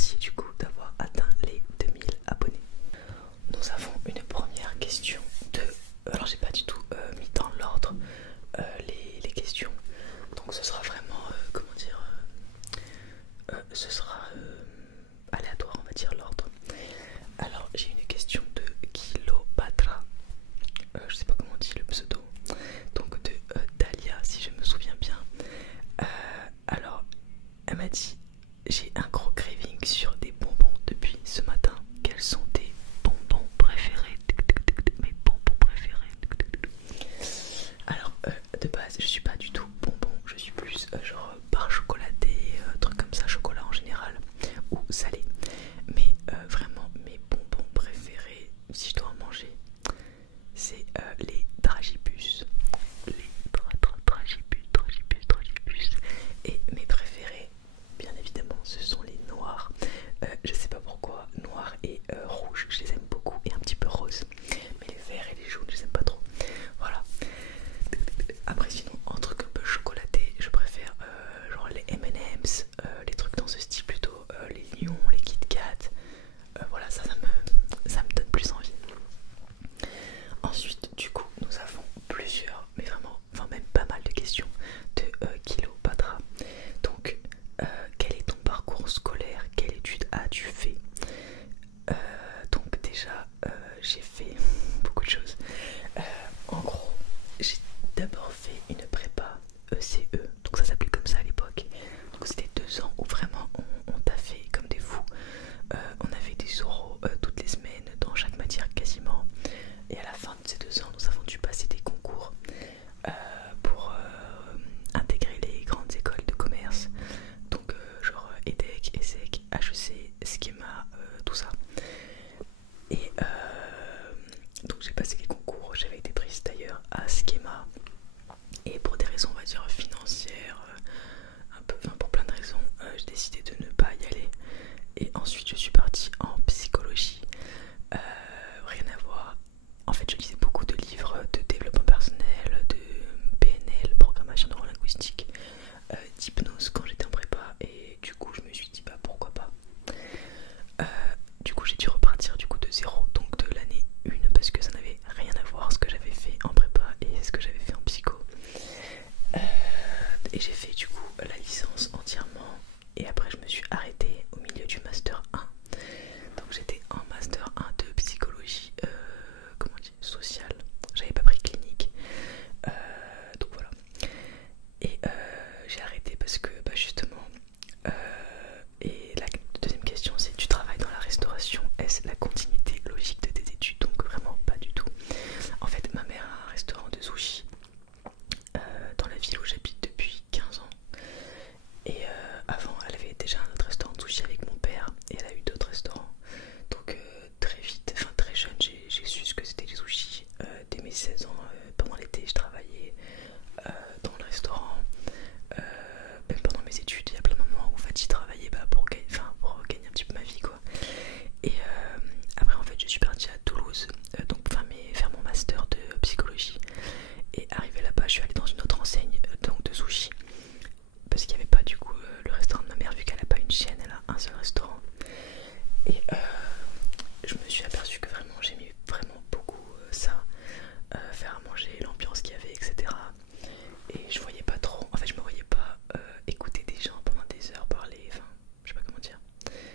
merci du coup d'avoir atteint les 2000 abonnés. Nous avons une première question de... Alors j'ai pas du tout mis dans l'ordre les questions. Donc ce sera vraiment, comment dire, ce sera aléatoire on va dire l'ordre. Alors j'ai une question de Kilopatra, je sais pas comment on dit le pseudo, donc de Dahlia si je me souviens bien. Alors elle m'a dit: j'ai un gros craving sur des bonbons depuis ce matin. Quels sont tes bonbons préférés? Mes bonbons préférés. Alors de base je suis pas du tout bonbon, je suis plus genre barre chocolatée, trucs comme ça, chocolat en général ou salé. Mais vraiment mes bonbons préférés, si je dois en manger, c'est les dragibus. Les dragibus. Et mes préférés, bien évidemment, ce sont les noirs. Je sais pas pourquoi, noir et rouge, je les aime beaucoup, et un petit peu rose. Mais les verts et les jaunes, je les aime pas trop. Voilà. Après, sinon, en truc un peu chocolaté, je préfère genre les M&M's, les trucs dans ce style plutôt, les Lions, les Kit Kat. Voilà, ça me donne plus envie. Ensuite, du coup, nous avons plusieurs, mais vraiment, enfin même pas mal de questions de Kilopatra. Donc, quel est ton parcours scolaire? Quelle étude as-tu fait? Donc déjà, j'ai fait beaucoup de choses. En gros, j'ai d'abord fait une prépa ECE, donc ça s'appelait comme ça à l'époque. Donc c'était 2 ans où vraiment on taffait comme des fous. On avait des oraux toutes les semaines dans chaque matière quasiment. Et à la fin de ces 2 ans, nous avons dû passer des concours pour intégrer les grandes écoles de commerce. Donc genre EDEC, ESSEC, HEC, Schema, tout ça. Et donc j'ai passé les concours, j'avais été prise d'ailleurs à Schema. Et pour des raisons on va dire financières, un peu, enfin pour plein de raisons, j'ai décidé de ne pas y aller. Et ensuite je suis partie en psychologie. Rien à voir. En fait je lisais beaucoup de livres de développement personnel, de PNL, programmation neurolinguistique, d'hypnose quand j'étais en prépa. Et du coup je me suis dit bah pourquoi pas. Du coup j'ai dû repartir du coup de zéro, donc de l'année 1, parce que ça n'avait rien à voir ce que j'avais fait en prépa et ce que j'avais fait en psycho. Et j'ai fait du coup la licence entièrement. Et après je me suis arrêtée au milieu du master 1. Donc j'étais en master 1 de psychologie comment on dit, sociale. J'avais pas pris clinique. Donc voilà. Et j'ai arrêté parce que bah, justement et la deuxième question c'est: tu travailles dans la restauration, est-ce la continuité logique de tes études? Donc vraiment pas du tout. En fait ma mère a un restaurant de sushi dans la ville où j'habite depuis 15 ans. Et avant elle avait déjà un autre restaurant de sushi avec mon père. Et elle a eu d'autres restaurants. Donc très vite, enfin très jeune, j'ai su ce que c'était les sushis. Dès mes 16 ans, pendant l'été je travaillais dans le restaurant. Même pendant mes études, il y a plein de moments où en fait j'y travaillais bah, pour gagner un petit peu ma vie quoi. Et après en fait je suis partie à Toulouse, donc faire mon master de psychologie. Et arrivé là-bas je suis allée dans une autre enseigne donc de sushi, parce qu'il n'y avait pas du coup le restaurant de ma mère, vu qu'elle n'a pas une chaîne, elle a un seul restaurant. Et je me suis aperçue que vraiment j'aimais vraiment beaucoup ça, faire à manger, l'ambiance qu'il y avait, etc. Et je voyais pas trop, en fait je me voyais pas écouter des gens pendant des heures parler, enfin je sais pas comment dire.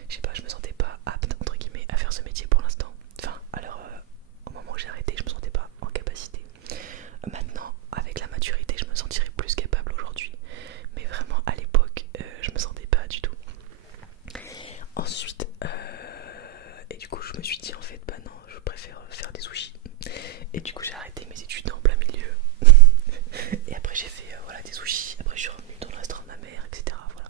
Je sais pas, je me sentais pas apte entre guillemets à faire ce métier pour l'instant. Enfin alors au moment où j'ai arrêté je me sentais pas en capacité. Maintenant avec la maturité je me sentirais plus capable aujourd'hui. Mais vraiment à l'époque je me sentais pas du tout. Ensuite et du coup je me suis dit en fait bah non, je préfère faire des sushis. Et du coup j'ai arrêté mes études en plein milieu. Et après j'ai fait voilà, des sushis. Après je suis revenue dans le restaurant de ma mère, etc. Voilà.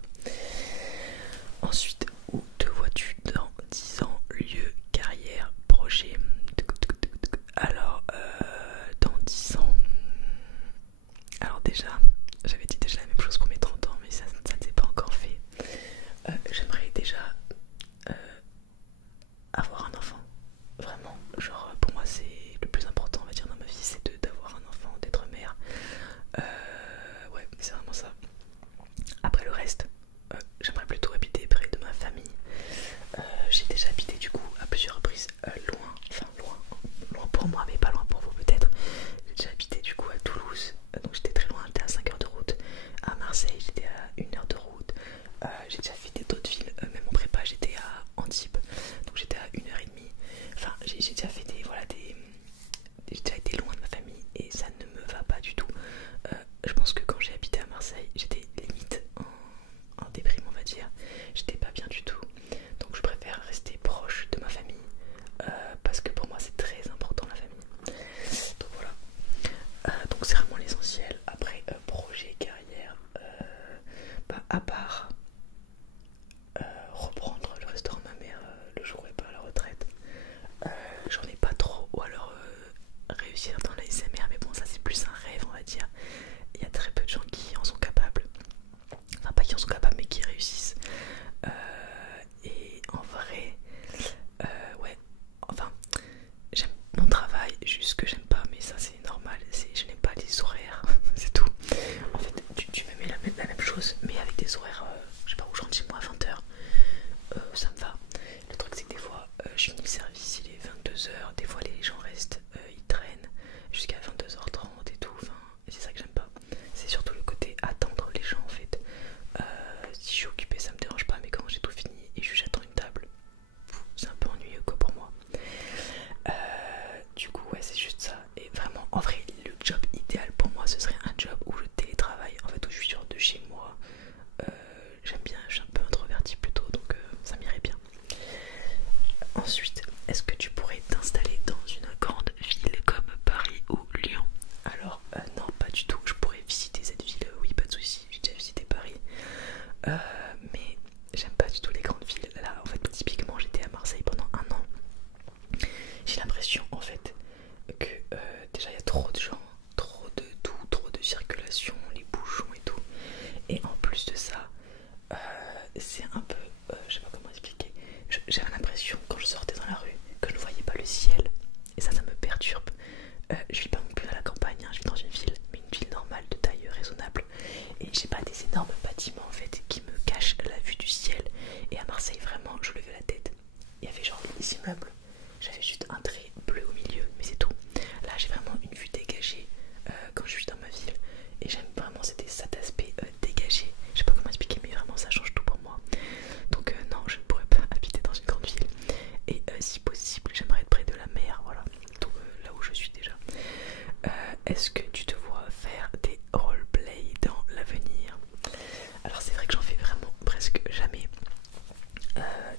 Ensuite, où te vois-tu dans 10 ans? Lieu, carrière, projet? Alors dans 10 ans, alors déjà j'avais dit déjà la même chose pour mes 30 ans, mais ça ne s'est pas encore fait. J'aimerais déjà avoir un enfant. Vraiment, genre pour moi c'est le plus important on va dire dans ma vie.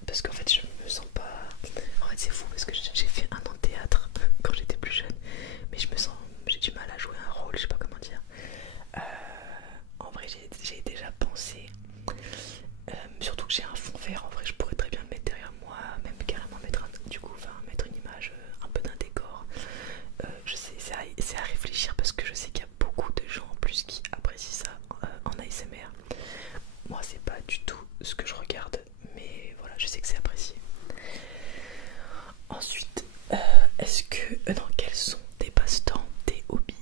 Parce qu'en fait je me sens pas... En fait c'est fou parce que j'ai fait un an de théâtre quand j'étais plus jeune, mais je me sens... j'ai du mal à jouer un rôle, je sais pas comment dire. En vrai j'ai déjà pensé, surtout que j'ai un fond vert, en vrai je pourrais très bien le mettre derrière moi, même carrément mettre mettre une image, un peu d'un décor. Je sais, c'est à réfléchir parce que je sais qu'il y a beaucoup de gens en plus qui apprécient ça en ASMR. Moi c'est pas du tout ce que je regarde, mais voilà, je sais que c'est apprécié. Ensuite, est-ce que... non, quels sont tes passe-temps, tes hobbies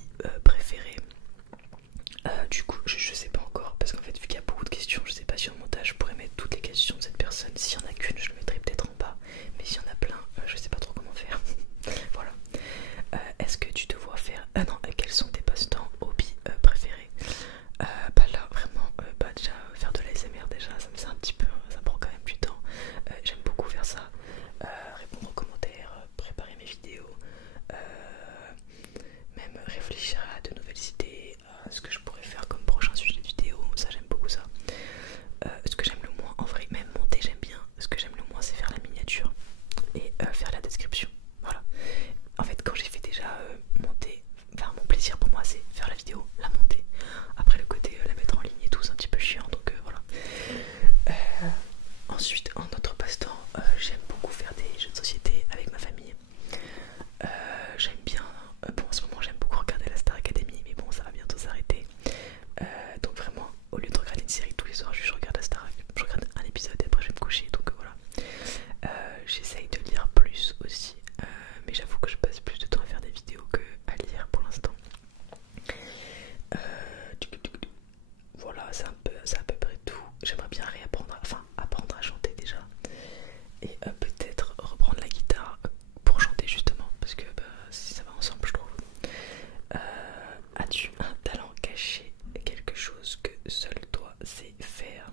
préférés? Du coup, je sais pas encore, parce qu'en fait, vu qu'il y a beaucoup de questions, je sais pas si en montage je pourrais mettre toutes les questions de cette personne. S'il y en a qu'une, je le mettrai peut-être en bas, mais s'il y en a plein, je sais pas trop comment faire. Voilà. Est-ce que tu te vois faire... non, quels sont tes passe-temps, hobbies préférés? Bah là, vraiment, bah déjà, faire de l'ASMR, déjà, ça un petit peu, ça prend quand même du temps. J'aime beaucoup faire ça. Répondre aux commentaires, préparer mes vidéos, même réfléchir à de nouvelles idées, à ce que je pourrais faire comme prochain sujet de vidéo, ça j'aime beaucoup ça. Ce que j'aime le moins, en vrai, même monter j'aime bien, ce que j'aime le moins c'est faire la miniature et faire la description, voilà. En fait quand j'ai fait déjà monter, enfin mon plaisir pour moi c'est faire la vidéo, la monter, après le côté la mettre en ligne et tout c'est un petit peu chiant, donc voilà. Ensuite en autre passe-temps, j'aime beaucoup faire des jeux de société avec ma famille. J'aime bien, bon en ce moment j'aime beaucoup regarder la Star Academy, mais bon ça va bientôt s'arrêter. Donc vraiment, au lieu de regarder une série tous les soirs, je regarde la Star, je regarde un épisode et après je vais me coucher, donc voilà. J'essaye de lire plus aussi, mais j'avoue que je passe plus de temps à faire des vidéos que à lire pour l'instant. Voilà, c'est à peu près tout. J'aimerais bien réapprendre, enfin apprendre à chanter déjà, et peut-être reprendre la guitare pour chanter justement, parce que bah, si ça va ensemble je trouve. As-tu un talent caché, quelque chose que seul toi sais faire?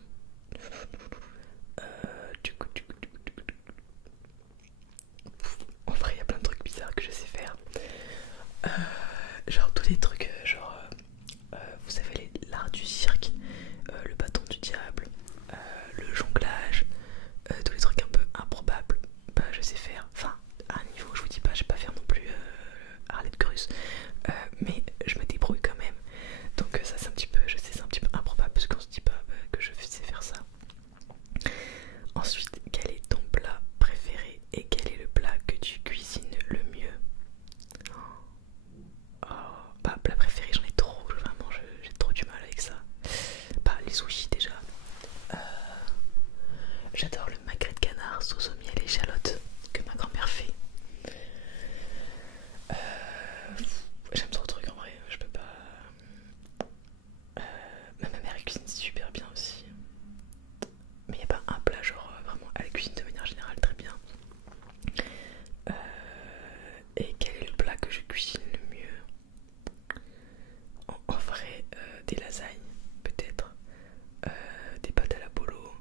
En vrai il y a plein de trucs bizarres que je sais faire. Genre tous les trucs vous savez l'art du cirque, le bâton du diable, le jonglage, tous les trucs un peu improbables, bah je sais faire. Enfin à un niveau, je vous dis pas, je vais pas faire non plus Arlette Cruz, mais je me débrouille quand même. Donc ça c'est un petit peu, je sais c'est un petit peu improbable parce qu'on se dit pas que je sais faire ça. Ensuite, quel est ton plat préféré et quel est le plat que tu cuisines le mieux? Oh, bah plat préféré j'en ai trop, vraiment j'ai trop du mal avec ça. Bah les sushis déjà. J'adore le magret de canard sauce au miel et échalote que ma grand-mère fait. J'aime trop le truc en vrai, je peux pas... ma mère elle cuisine super bien aussi. Mais il n'y a pas un plat genre vraiment, elle cuisine de manière générale très bien. Et quel est le plat que je cuisine le mieux? En vrai, des lasagnes peut-être, des pâtes à la bolo.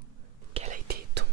Quel a été ton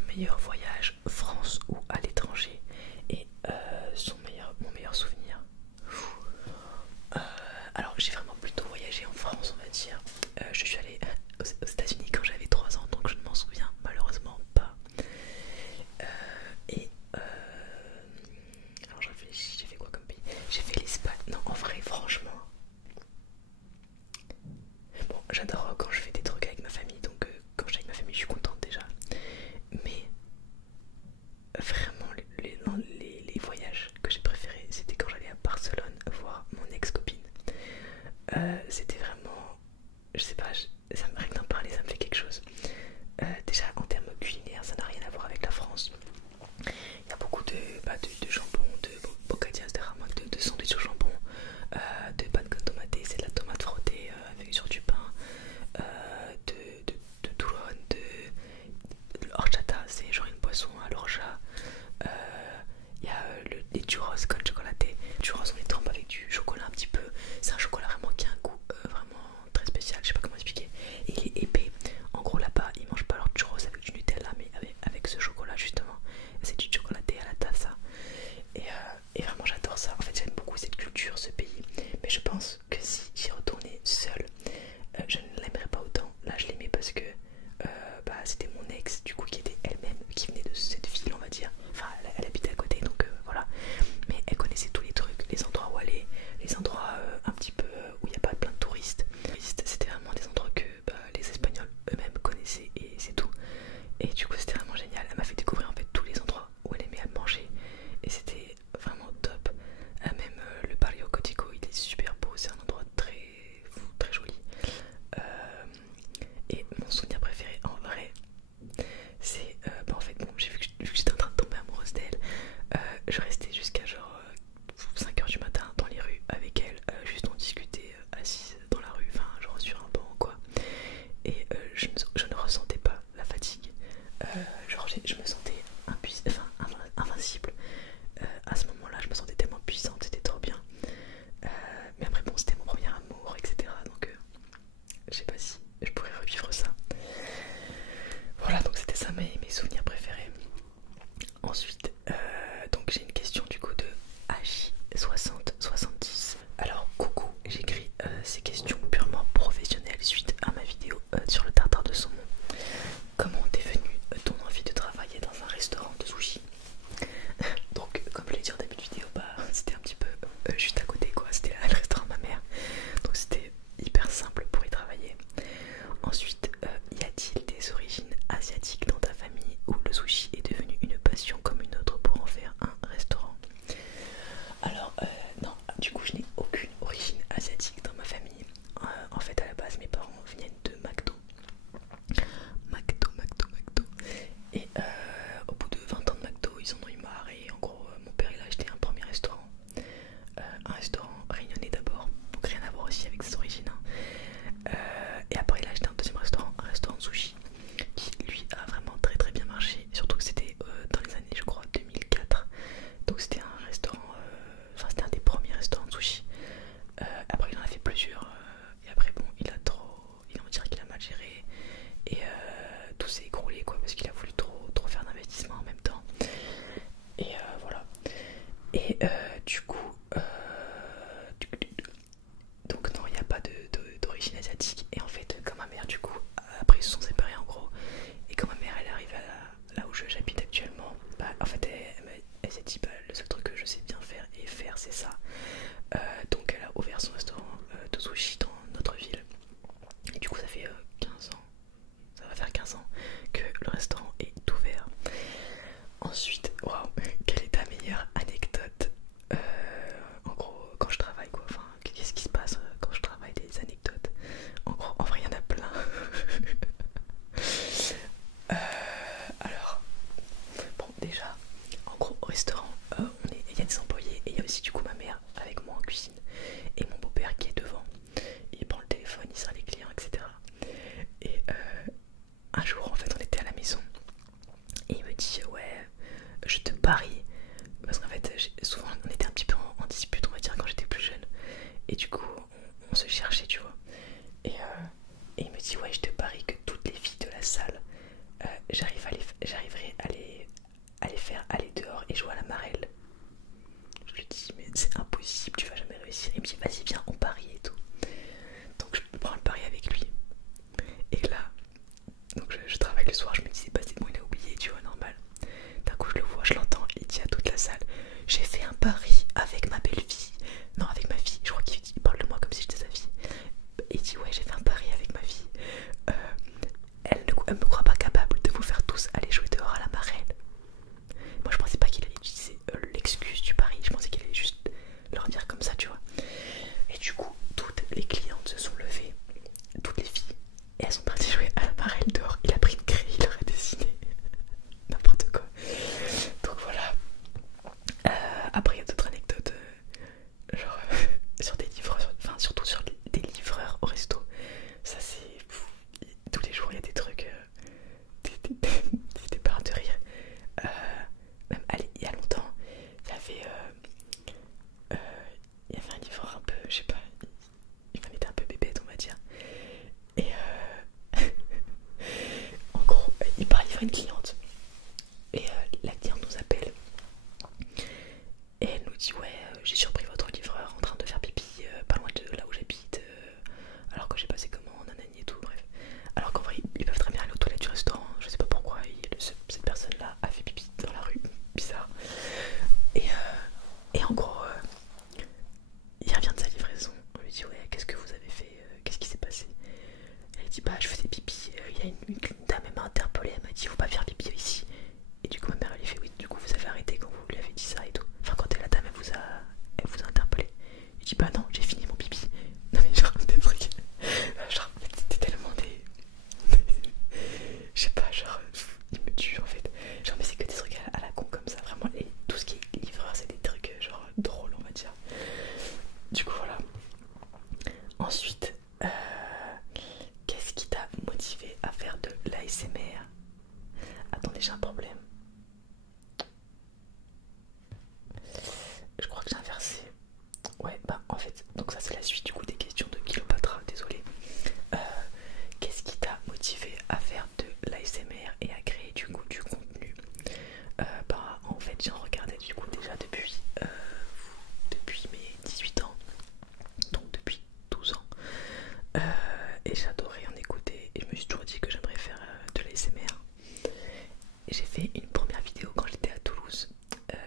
restaurant, il y a des employés et il y a aussi du coup ma mère avec moi en cuisine et mon beau-père qui est devant. Il prend le téléphone, il sert les clients, etc. Et un jour en fait on était à la maison et il me dit ouais je te parie, parce qu'en fait souvent on était un petit peu en dispute on va dire quand j'étais plus jeune et du coup on se cherchait tu vois et il me dit ouais je te parie que toutes les filles de la salle j'arriverai à les faire aller dehors et jouer à la marelle. Je lui dis mais c'est impossible, tu vas jamais réussir. Il me dit vas-y viens on parie et tout. Donc je prends le pari avec lui. Et là, donc je travaille le soir, je me dis c'est pas c'est bon il a oublié, tu vois normal. D'un coup je le vois, je l'entends, il dit à toute la salle j'ai fait un pari avec ma belle-fille. Non avec ma fille, je crois qu'il parle de moi comme si j'étais sa fille. Et il dit ouais j'ai fait un pari avec ma fille. Elle me croit pas capable de vous faire tous aller jouer dehors à la marelle. Moi je pensais pas qu'il allait utiliser l'excuse du pari, je pensais qu'il allait juste leur dire comme ça tu vois. Et du coup toutes les clientes se sont levées, toutes les filles, et elles sont parties jouer à la marelle dehors. Il a pris une craie, il leur a dessiné n'importe quoi. Donc voilà. Après il y a d'autres anecdotes genre sur des livreurs, enfin surtout sur des livreurs au resto. Ça c'est tous les jours il y a des trucs des barres de rire. Même il y a longtemps il y avait un livreur un peu, je sais pas, il était un peu bébête on va dire. Et en gros il part livrer une cliente et la cliente nous appelle et elle nous dit ouais j'ai surpris votre livreur en train de faire pipi pas loin de là où j'habite alors que j'ai passé comment nanani et tout bref. Alors qu'en vrai ils peuvent très bien aller aux toilettes du restaurant, je sais pas pourquoi cette personne là a fait pipi dans la rue, bizarre. Et en gros il revient de sa livraison, on lui dit ouais qu'est-ce que vous avez fait, qu'est-ce qui s'est passé. Elle dit bah je faisais pipi, il y a une dame elle m'a interpellée, elle m'a dit faut pas faire pipi ici. Et du coup ma mère elle lui fait oui du coup vous avez arrêté quand vous lui avez dit ça et tout. Enfin quand la dame elle vous a interpellé. Il dit bah non j'ai fini mon pipi. Non mais genre des trucs genre c'était tellement des je sais pas genre il me tue en fait. Genre mais c'est que des trucs à la con comme ça vraiment. Et tout ce qui est livreur c'est des trucs genre drôles on va dire. Du coup voilà. Ensuite qu'est-ce qui t'a motivé à faire de l'ASMR? Attendez j'ai un problème. Je crois que j'ai inversé. Ouais bah en fait donc ça c'est la suite du coup des questions de Kilopatra, désolé. Qu'est-ce qui t'a motivé à faire de l'ASMR et à créer du coup du contenu? Bah en fait j'en regardais du coup déjà depuis mes 18 ans, donc depuis 12 ans. Et j'adorais en écouter et je me suis toujours dit que j'aimerais faire de l'ASMR. Et j'ai fait une première vidéo quand j'étais à Toulouse.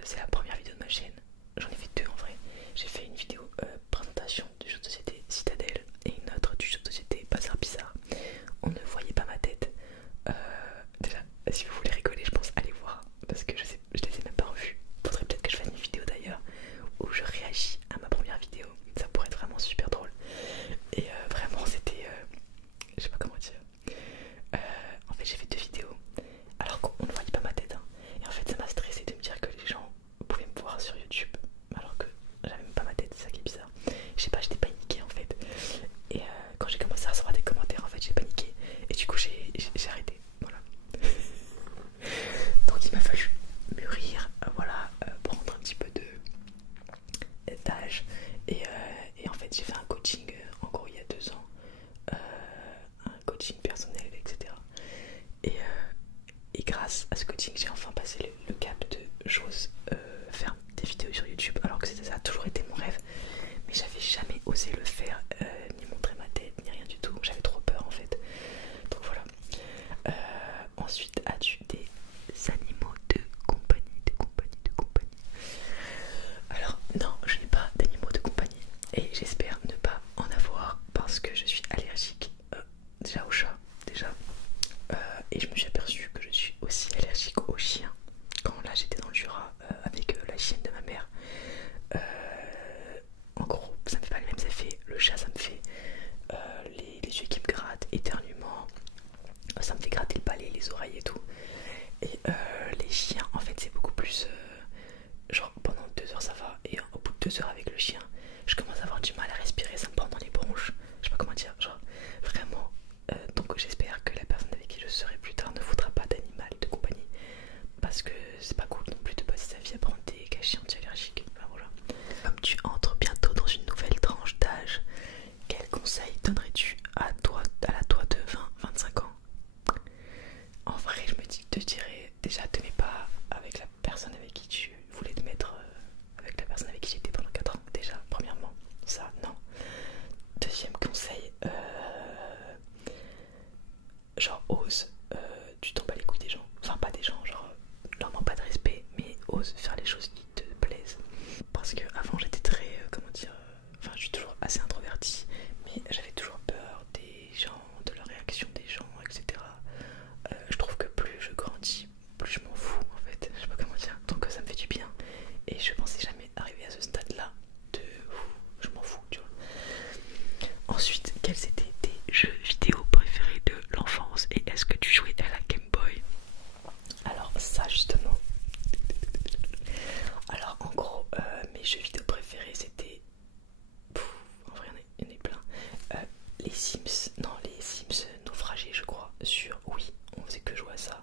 C'est la première vidéo de ma chaîne. J'en ai fait deux en vrai. J'ai fait une vidéo présentation du jeu de société Citadel et une autre du jeu de société Bazar Bizarre. On ne voyait pas ma tête. Déjà, si vous voulez rigoler, je pense allez voir parce que je les ai même pas revus. Faudrait peut-être que je fasse une vidéo d'ailleurs où je réagis à ma première vidéo. Ça pourrait être vraiment super drôle. Et vraiment, c'était, je sais pas comment dire. En fait, j'ai fait deux vidéos alors qu'on ne voyait pas ma tête. Hein. Et en fait, ça m'a stressé de me dire que les gens pouvaient me voir sur YouTube alors que j'avais même pas ma tête. C'est ça qui est bizarre. Je sais pas, j'étais paniquée en fait. Et quand j'ai commencé à recevoir des commentaires, en fait, j'ai paniqué. Et du coup, j'ai arrêté. Voilà. Donc, il m'a fallu mûrir, voilà, prendre un petit peu d'âge. Et en fait, j'ai fait un coaching en gros il y a 2 ans. Un coaching personnel, etc. Et grâce à ce coaching, j'ai enfin passé le cap de j'ose faire des vidéos sur YouTube, alors que ça a toujours été mon rêve, mais j'avais jamais osé le faire, ni montrer ma tête, ni rien du tout. J'avais trop peur en fait. Donc voilà. Ensuite, as-tu des animaux de c'est pas cool non plus de passer sa vie à prendre des cachets anti-allergiques. Enfin, voilà. Comme tu entres bientôt dans une nouvelle tranche d'âge, quel conseil donnerais-tu à la toi de 20-25 ans? En vrai, je te dirais déjà, te mets pas avec la personne avec qui tu voulais te mettre, avec la personne avec qui j'étais pendant 4 ans. Déjà, premièrement, ça, non. Deuxième conseil, genre ose, tu t'en bats les couilles des gens. Enfin, pas des gens, genre, leur manque pas de respect, mais ose faire les choses qui te plaisent. Parce que avant j'étais très, comment dire, enfin, je suis toujours assez introvertie, mais j'avais toujours peur des gens, de leur réaction des gens, etc. Je trouve que plus je grandis, plus je m'en fous en fait, je sais pas comment dire, donc ça me fait du bien. Et je pensais jamais arriver à ce stade là de je m'en fous, tu vois. Ensuite, quels étaient tes jeux vidéo préférés de l'enfance et est-ce que tu jouais à la Game Boy? Alors ça justement, alors en gros mes jeux vidéo préférés c'était, en vrai il y en a plein, les Sims, non les Sims naufragés je crois, sur oui, on faisait que jouer à ça.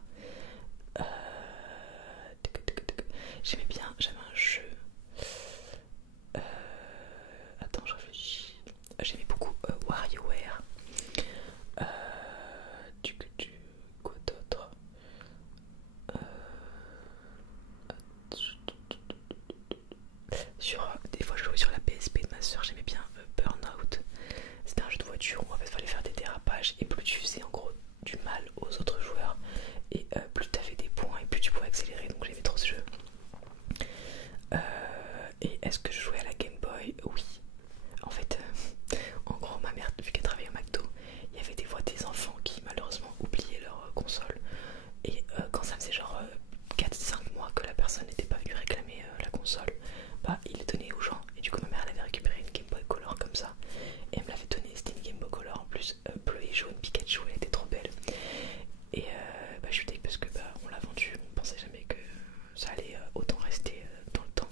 J'aimais bien, j'avais un jeu, attends je réfléchis, j'aimais beaucoup WarioWare, euh, quoi d'autre, des fois je jouais sur la PSP de ma soeur, j'aimais bien Burnout. C'était un jeu de voiture où en fait il fallait faire des dérapages et plus tu faisais en gros du mal aux autres joueurs et plus tu avais des points et plus tu pouvais accélérer, donc j'aimais trop ce jeu. Et est-ce que je jouais à la Game Boy? Oui. En fait, en gros ma mère, vu qu'elle travaillait au McDo, il y avait des fois des enfants qui malheureusement oubliaient leur console et quand ça faisait genre 4-5 mois que la personne n'était pas venue réclamer la console, bah il les donnait aux gens et du coup ma mère elle avait récupéré une Game Boy Color comme ça et elle me l'avait donnée. C'était une Game Boy Color en plus bleu et jaune Pikachu, elle était trop belle et bah je suis dégoûtée parce que bah on l'a vendue, on pensait jamais que ça allait autant rester dans le temps.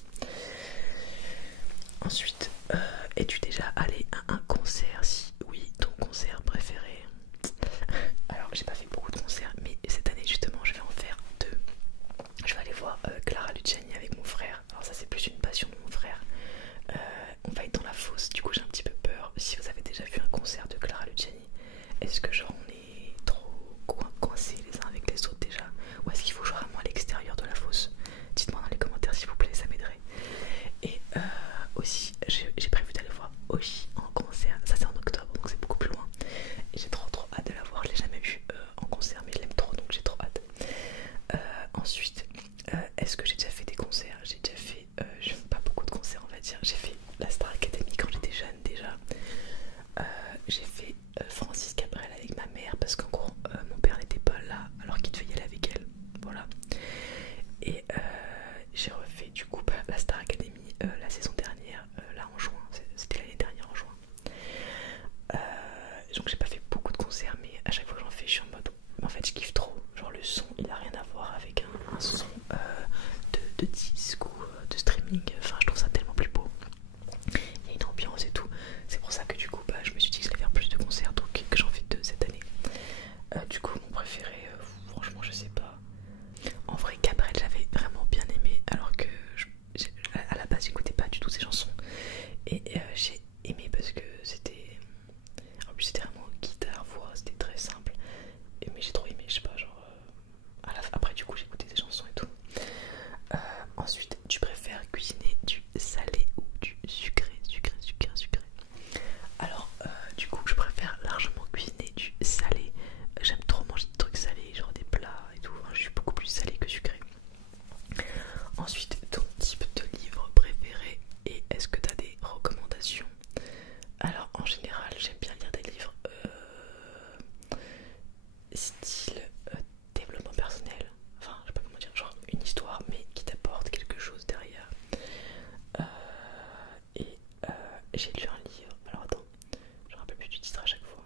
Ensuite, es-tu déjà allé à un concert? Si oui, ton concert préféré? Alors j'ai pas fait beaucoup de concerts mais cette année justement je vais en faire 2. Je vais aller voir Clara Luciani avec mon frère. Alors ça c'est plus une passion de mon frère. On va être dans la fosse, du coup j'ai un petit peu peur. Si vous avez déjà vu un concert de Clara Luciani, est-ce que genre on est trop coincés les uns avec les autres déjà? Ou est-ce qu'il faut genre vraiment à l'extérieur de la fosse? Dites-moi dans les commentaires s'il vous plaît, ça m'aiderait. Et aussi j'ai prévu d'aller voir Oshi en concert. Ça c'est en octobre donc c'est beaucoup plus loin. Et j'ai trop hâte de la voir, je l'ai jamais vue en concert mais je l'aime trop donc j'ai trop hâte. Ensuite, est-ce que j'ai déjà fait des concerts? J'ai déjà fait, je fais pas beaucoup de concerts on va dire. J'ai fait la Star Academy quand j'étais jeune déjà. J'ai fait Francis Cabrel avec ma mère parce qu'en gros mon père n'était pas là alors qu'il devait y aller avec elle. Voilà. Et j'ai refait du coup la Star Academy la saison dernière, là en juin. C'était l'année dernière en juin. Donc j'ai pas fait beaucoup de concerts mais à chaque fois que j'en fais je suis en mode en fait je kiffe trop, genre le son il a rien à voir avec un son de disque ou de streaming, enfin je trouve ça tellement plus beau, il y a une ambiance et tout, c'est pour ça que du coup bah, je me suis dit que j'allais faire plus de concerts donc que j'en fais 2 cette année. Du coup mon préféré, franchement je sais pas, en vrai Cabrel j'avais vraiment bien aimé alors que à la base j'écoutais pas du tout ces chansons et j'ai aimé parce que c'était, en plus c'était vraiment guitare, voix, c'était très simple. Mais j'ai trop aimé, je sais pas, genre après du coup j'ai écouté des chansons et tout. Ensuite, tu préfères cuisiner du salé ou du sucré? Sucré. Alors du coup je préfère largement cuisiner du salé. J'aime trop manger des trucs salés, genre des plats et tout, enfin, je suis beaucoup plus salé que sucré. Ensuite, ton type de livre préféré et est-ce que tu as des recommandations? Alors en général j'aime bien lire des livres style développement personnel, enfin je sais pas comment dire, genre une histoire mais qui t'apporte quelque chose derrière. Et j'ai lu un livre, alors attends, je me rappelle plus du titre à chaque fois.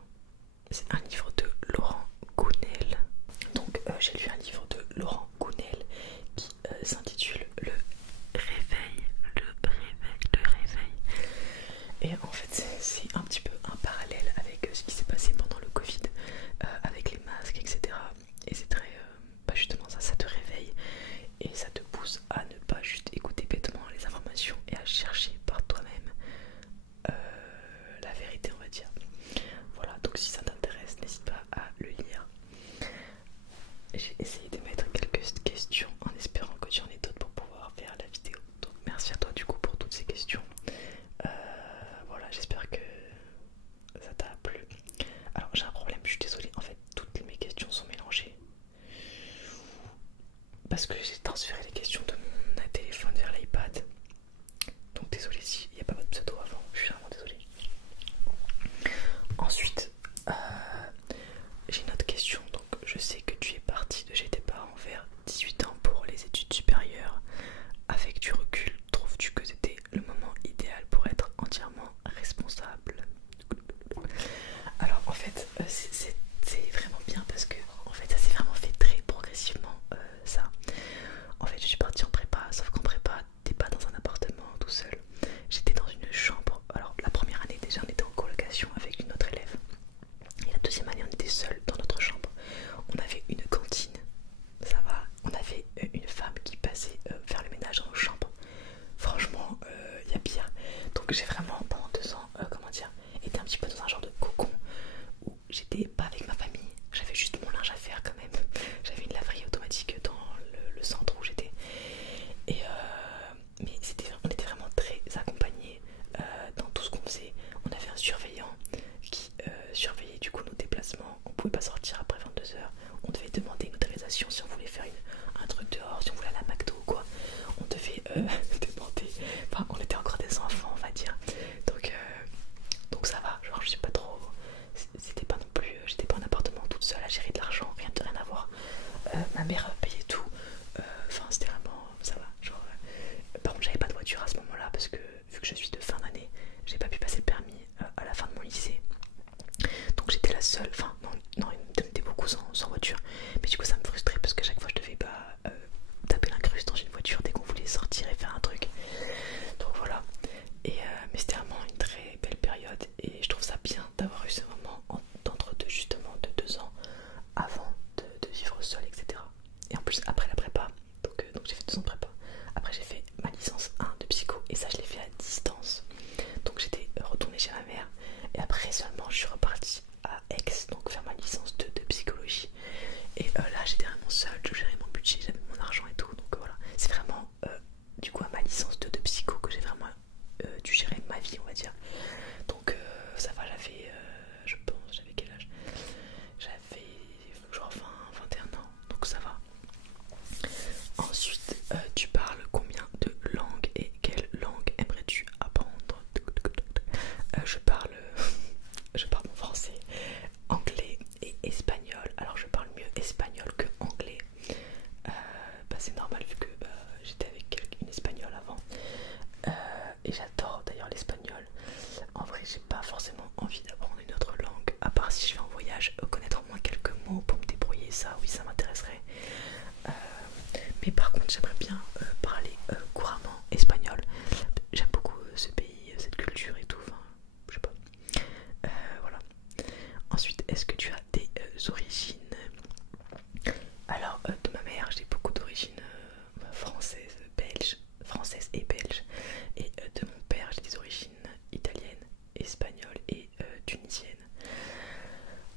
C'est un livre de Laurent Gounel. Donc j'ai lu un livre de Laurent Gounel qui s'intitule Le Réveil. Et en fait c'est un petit peu un parallèle avec ce qui s'est passé pendant le Covid, avec les masques etc. Et c'est très, bah justement ça te réveille et ça te questions de mon téléphone vers l'iPad. Donc désolé s'il n'y a pas votre pseudo avant, je suis vraiment désolé. Ensuite, j'ai une autre question. Donc je sais que tu es parti de chez tes parents vers 18 ans pour les études supérieures. Avec du recul, trouves-tu que c'était le moment idéal pour être entièrement responsable? Alors en fait, c'est vraiment bien parce que en fait ça s'est vraiment fait très progressivement ça. En fait je suis partie en prépa, sauf qu'en prépa t'es pas dans un appartement tout seul. J'étais dans une chambre. Alors la première année déjà on était en colocation avec une autre élève. Et la deuxième année on était seul dans notre chambre. On avait une cantine, ça va. On avait une femme qui passait faire le ménage dans nos chambres. Franchement, il y a pire. Donc j'ai vraiment pendant 2 ans, comment dire, été un petit peu dans un genre de cocon où j'étais pas avec ma famille. J'avais juste mon linge à faire quand même. J'avais une laverie automatique dans le centre où j'étais. Et mais on était vraiment très accompagnés dans tout ce qu'on faisait. On avait un surveillant qui surveillait du coup nos déplacements. On pouvait pas sortir après 22 h. On devait demander une autorisation si on voulait faire un truc dehors, si on voulait aller à la McDo ou quoi. On devait demander. Enfin, on était encore des enfants, on va dire. Donc ça va. Genre, je suis pas trop. C'était pas non plus. J'étais pas en appartement toute seule à gérer de l'argent, rien à voir. Ma mère payait tout. Enfin, c'était vraiment. Ça va. Genre, par contre, j'avais pas de voiture à ce moment-là parce que vu que je suis de fin d'année, j'ai pas pu passer le permis à la fin de mon lycée. Donc j'étais la seule, enfin non il me donnait beaucoup sans voiture. Mais du coup ça me frustrait parce qu'à chaque fois je devais taper l'incruste dans une voiture dès qu'on voulait sortir et faire un truc. Donc voilà. Mais c'était vraiment une très belle période et je trouve ça bien d'avoir eu ce moment d'entre deux, justement de 2 ans avant de vivre seul, etc. Et en plus après la prépa, donc j'ai fait 2 ans de prépa. Après j'ai fait ma licence 1 de psycho et ça je l'ai fait à distance. Donc j'étais retournée chez ma mère et après seulement je suis repartie à Aix, donc faire ma licence 2 de psychologie. Et là j'étais vraiment seule, je gérais mon budget, j'avais mon argent et tout. Donc voilà, c'est vraiment du coup à ma licence 2 de psycho que j'ai vraiment dû gérer ma vie, on va dire. Donc ça va, je pense, j'avais quel âge? J'avais genre 21 ans, donc ça va. Ensuite, tu parles combien de langues et quelle langue aimerais-tu apprendre? Je parle mon français, anglais et espagnol. Alors je parle mieux espagnol que anglais. C'est normal vu que j'étais avec une espagnole avant. Et j'adore d'ailleurs l'espagnol. En vrai, j'ai pas forcément envie d'apprendre une autre langue, à part si je vais en voyage, connaître au moins quelques mots pour me débrouiller. Ça, oui, ça m'intéresserait. Mais par contre, j'aimerais bien parler couramment espagnol. J'aime beaucoup ce pays, cette culture et tout. Enfin, je sais pas. Voilà. Ensuite, est-ce que tu as des origines? Alors, de ma mère, j'ai beaucoup d'origines françaises, belges, françaises et belges. Et de mon père, j'ai des origines italiennes, espagnoles et tunisiennes.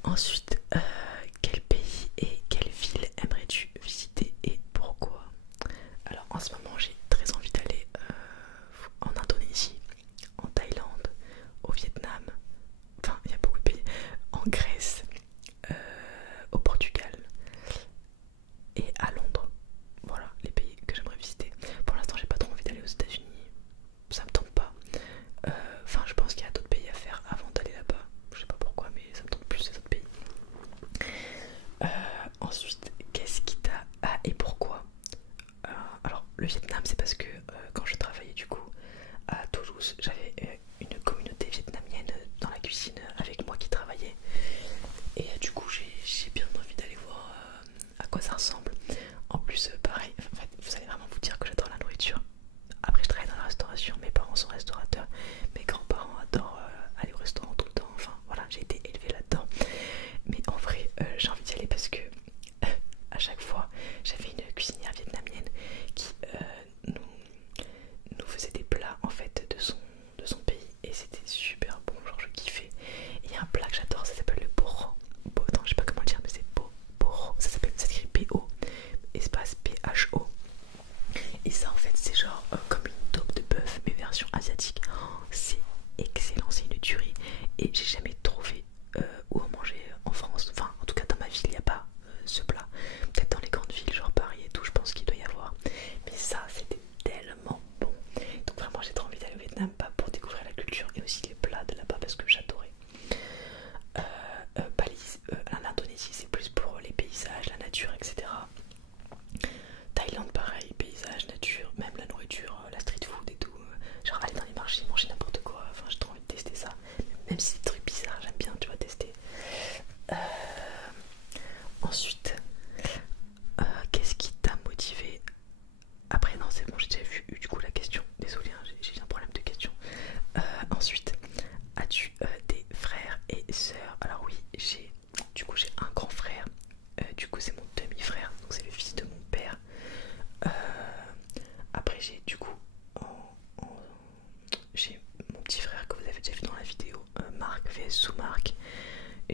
Ensuite, quel pays et quelle ville aimerais-tu visiter et pourquoi? Alors, en ce moment, j'ai très envie d'aller en Indonésie, en Thaïlande, au Vietnam, enfin il y a beaucoup de pays, en Grèce, au Portugal et à Londres. Voilà les pays que j'aimerais visiter. Pour l'instant j'ai pas trop envie d'aller aux États-Unis, ça me tente pas. Enfin je pense qu'il y a d'autres pays à faire avant d'aller là-bas. Je sais pas pourquoi mais ça me tente plus les autres pays. Ensuite qu'est-ce qui t'a... Ah et pourquoi? Alors le Vietnam c'est parce que quand je travaillais du coup à Toulouse j'avais une communauté vietnamienne dans la cuisine avec moi qui travaillait et du coup j'ai bien envie d'aller voir à quoi ça ressemble. En plus pareil, en fait, vous allez vraiment vous dire que j'adore la nourriture. Après je travaille dans la restauration, mes parents sont restaurateurs, mes grands-parents adorent aller au restaurant tout le temps, enfin voilà j'ai été élevée là-dedans. Mais en vrai j'ai envie d'y aller parce que à chaque fois j'avais une cuisinière vietnamienne qui nous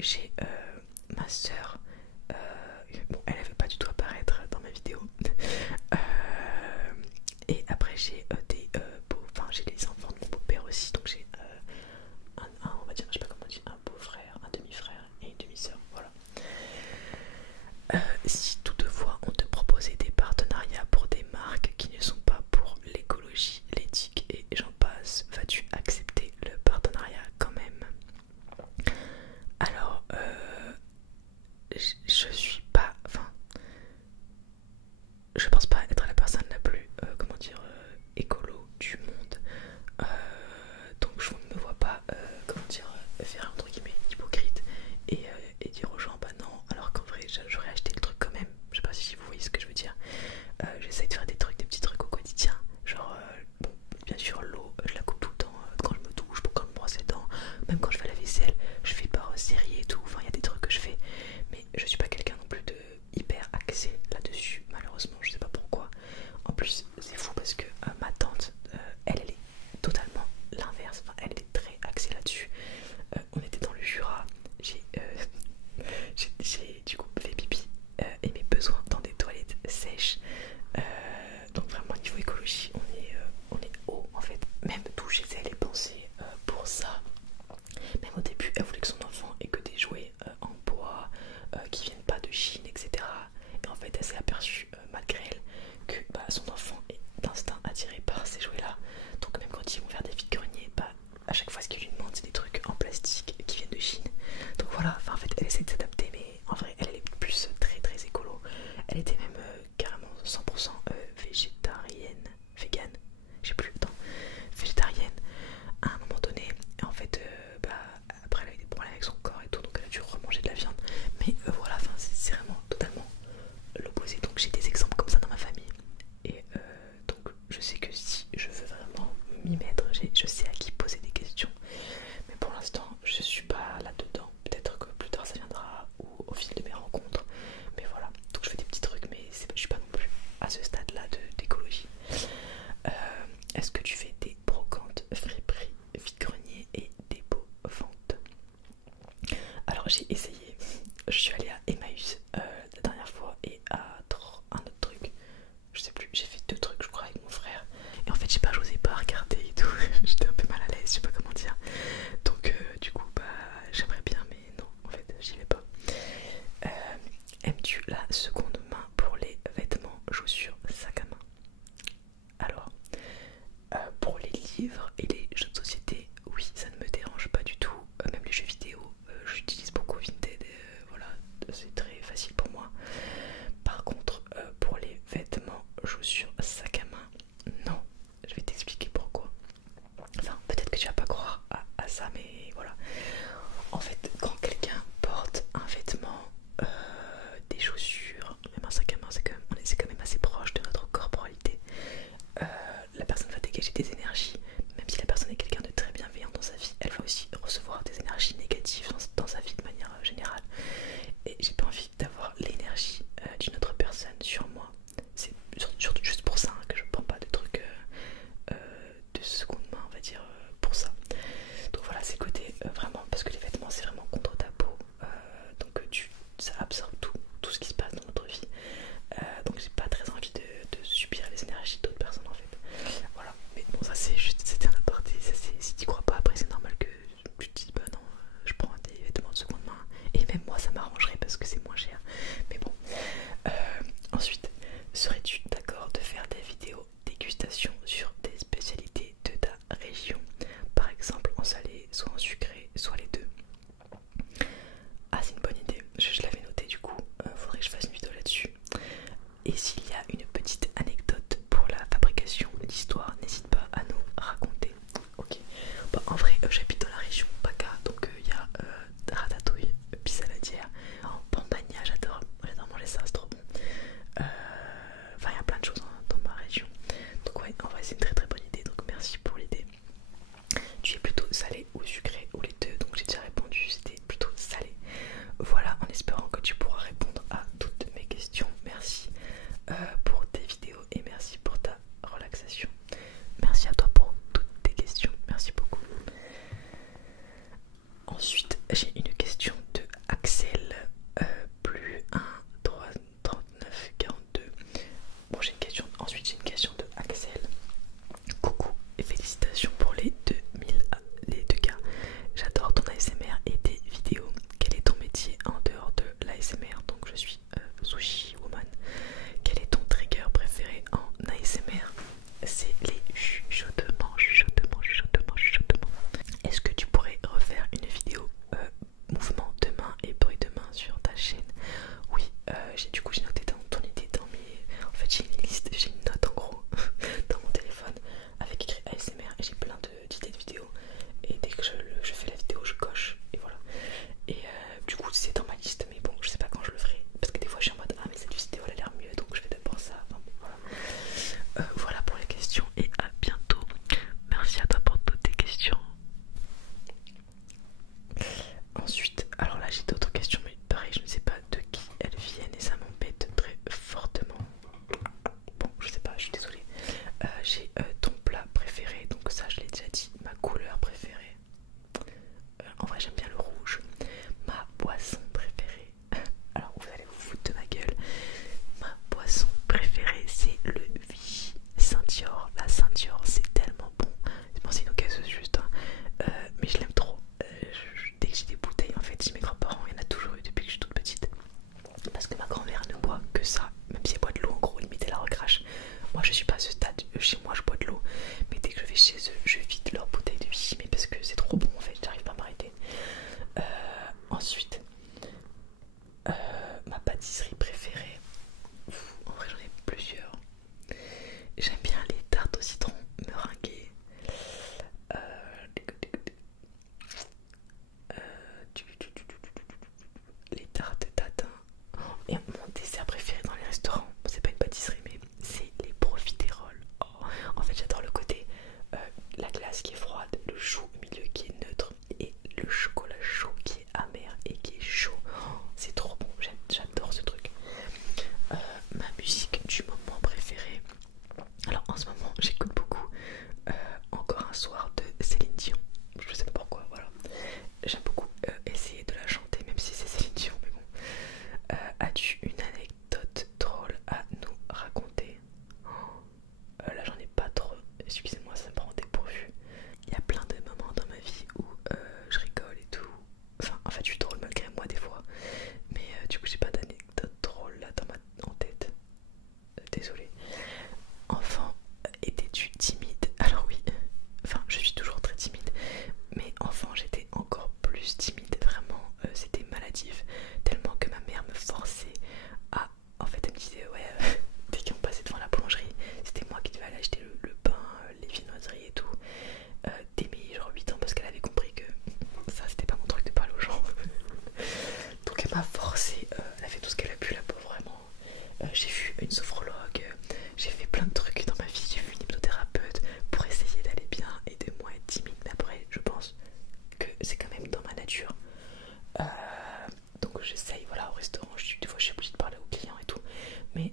j'ai ma soeur, bon elle avait pas du tout apparaître dans ma vidéo. Et après j'ai j'ai les enfants de mon beau-père aussi, donc j'ai on va dire, je sais pas comment on dit, un beau-frère, un demi-frère et une demi-sœur, voilà. Si toutefois on te proposait des partenariats pour des marques qui ne sont pas pour l'écologie, l'éthique et j'en passe, vas-tu accepter le partenariat quand même? Alors je suis pas à ce stade, chez moi je bois de l'eau, mais dès que je vais chez eux, je vide leur bouteille de vie, mais parce que c'est trop bon en fait, j'arrive pas à m'arrêter. Ensuite, ma pâtisserie préférée, en vrai j'en ai plusieurs. J'aime bien les tartes au citron meringuées. Les tartes tatin. Et mon dessert préféré dans les restaurants, c'est pas une pâtisserie mais c'est les profiteroles. Oh, en fait j'adore le côté la glace qui est froide, le chou au milieu qui est neutre et le chocolat chaud qui est amer et qui est chaud. Oh, c'est trop bon, j'adore ce truc. Ma musique du moment préférée. Alors en ce moment j'écoute beaucoup Encore un soir de Céline Dion. Je sais pas pourquoi, voilà. J'aime beaucoup essayer de la chanter même si c'est Céline Dion, mais bon. As-tu une anecdote drôle à nous raconter? Là j'en ai pas trop, excusez-moi, ça me prend au dépourvu. Il y a plein de moments dans ma vie où je rigole et tout. Enfin en fait je suis drôle malgré moi des fois. Mais du coup j'ai pas d'anecdote drôle là en tête. Désolée. Enfant, étais-tu timide? Alors oui, enfin je suis toujours très timide, mais enfant j'étais encore plus timide, vraiment c'était maladif, tellement que ma mère me forçait à... En fait elle me disait ouais, dès qu'on passait devant la boulangerie, c'était moi qui devais aller acheter le pain, les viennoiseries et tout, dès mes genre 8 ans parce qu'elle avait compris que ça c'était pas mon truc de parler aux gens. Donc elle m'a forcé, elle a fait tout ce qu'elle a pu la pauvre vraiment. J'ai vu une sophrologue, j'ai fait plein de trucs dans ma vie, j'ai vu une hypnothérapeute pour essayer d'aller bien et de moins être timide, mais après je pense que c'est quand même dans ma nature. Donc j'essaye, voilà, au restaurant, des fois je suis obligée de parler aux clients et tout, mais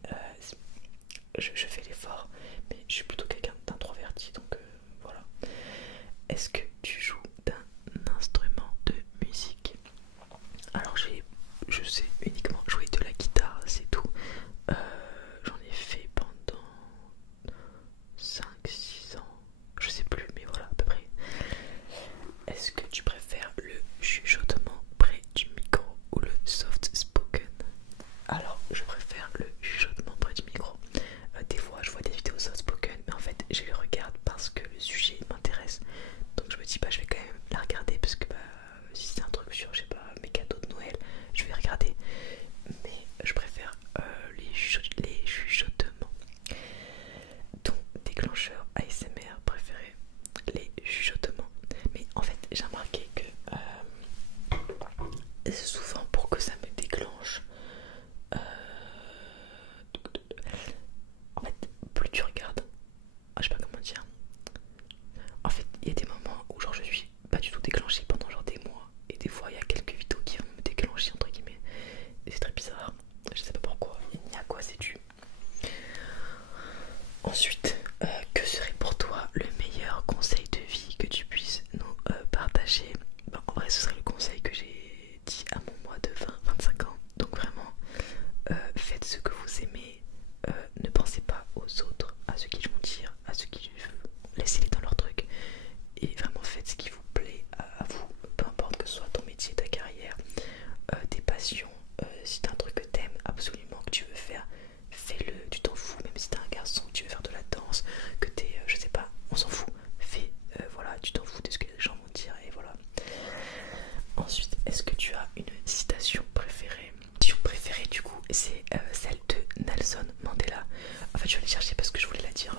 je fais l'effort, mais je suis plutôt quelqu'un d'introverti, donc voilà. Est-ce que tu joues d'un instrument de musique? Alors je sais uniquement jouer de la guitare, c'est tout. J'en ai fait pendant 5-6 ans, je sais plus, mais voilà à peu près. Est-ce que tu préfères le chuchotement près du micro ou le soft spoken? Alors je préfère le chuchotement près du micro. Des fois je vois des vidéos soft spoken, mais en fait je les regarde parce que le sujet m'intéresse. Donc je me dis bah je vais quand même la regarder parce que bah si c'est un truc sur je sais pas mes cadeaux de Noël, je vais regarder. Mais je préfère les chuchotements. Ton déclencheur ASMR préféré? Les chuchotements. Mais en fait j'ai remarqué que souvent pour que ça me déclenche, en fait plus tu regardes, je sais pas comment dire, en fait il y a des moments où genre je suis pas du tout déclenchée pendant genre des mois, et des fois il y a quelques vidéos qui vont me déclencher entre guillemets, et c'est très bizarre, je sais pas pourquoi, ni à quoi c'est dû. Ensuite, que serait pour toi le meilleur conseil de vie que tu puisses nous partager? Ben, en vrai ce serait le conseil que j'ai dit à mon moi de 20-25 ans, donc vraiment faites ce que vous aimez, ne pensez pas aux autres, à ce qu'ils vont dire, à ce qu'ils... laissez-les dans leur truc, et vraiment faites ce qui vous plaît à vous, peu importe que ce soit ton métier, ta carrière, tes passions. Si t'as un truc que t'aimes absolument, que tu veux faire, fais-le, tu t'en fous. Même si t'es un garçon, que tu veux faire de la danse, que t'es, je sais pas, on s'en fout, fais, voilà, tu t'en fous de ce que les gens vont dire, et voilà. Ensuite, est-ce que tu as une citation préférée? Citation préférée du coup, c'est celle de Nelson Mandela. En fait je vais aller chercher parce que je voulais la dire